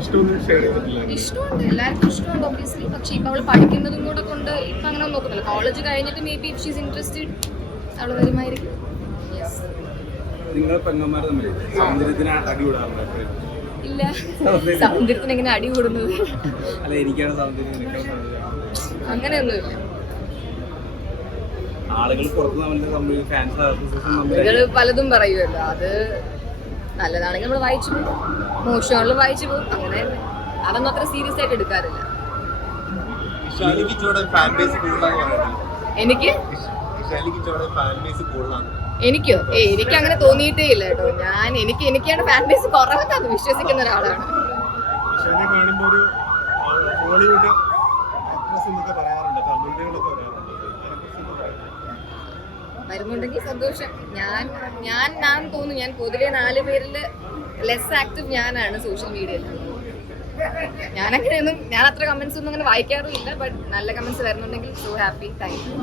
ഇഷ്ടമുണ്ട് എല്ലാവർക്കും ഇഷ്ടമുണ്ട് ഒബ്വിയസ്ലി പക്ഷെ ഇപ്പൊ അവൾ പഠിക്കുന്നതും കൂടെ കൊണ്ട് ഇപ്പൊ അങ്ങനെ നോക്കുന്നില്ല. കോളേജ് കഴിഞ്ഞിട്ട് may be if she's interested അവൾ വരുമായിരിക്കും. നിങ്ങൾ തമ്മിൽ സൗന്ദര്യത്തിന് അടി വിടാറുണ്ട് ഇല്ല. സൗന്ദര്യത്തിന്? എങ്ങനെ അടി കൂടുന്നത് അല്ല എനിക്കാണ് സൗന്ദര്യം അങ്ങനെയൊന്നുമില്ല. ആളുകൾ പുറത്ത് തമ്മിൽ തമ്മിൽ ഫാൻസ് പലതും പറയുമല്ലോ അത് നല്ലതാണെങ്കിൽ നമ്മൾ വായിച്ചു പോകും. മോശമാണെങ്കിലും വായിച്ചു പോകും. അങ്ങനെ അതൊന്നും അത്ര സീരിയസ് ആയിട്ട് എടുക്കാറില്ല. എനിക്ക്? എനിക്കോ ഏ എനിക്ക്? അങ്ങനെ തോന്നിയിട്ടേ ഇല്ല കേട്ടോ. ഞാൻ എനിക്ക് എനിക്കാണ് ഫാൻ ബേസ് കുറവെന്ന് വിശ്വസിക്കുന്ന ഒരാളാണ്. കാണുമ്പോൾ ഒരു എന്നൊക്കെ പറയാറുണ്ട്. തമിഴികളൊക്കെ വരുന്നുണ്ടെങ്കിൽ സന്തോഷം. ഞാൻ ഞാൻ ഞാൻ തോന്നുന്നു ഞാൻ പൊതുവെ നാല് പേരിൽ ലെസ് ആക്റ്റീവ് ഞാനാണ് സോഷ്യൽ മീഡിയയിൽ ഞാൻ അങ്ങനെയൊന്നും ഞാൻ അത്ര കമന്റ്സ് ഒന്നും അങ്ങനെ വായിക്കാറുമില്ല ബട്ട് നല്ല കമന്റ്സ് വരുന്നുണ്ടെങ്കിൽ സോ ഹാപ്പി താങ്ക് യു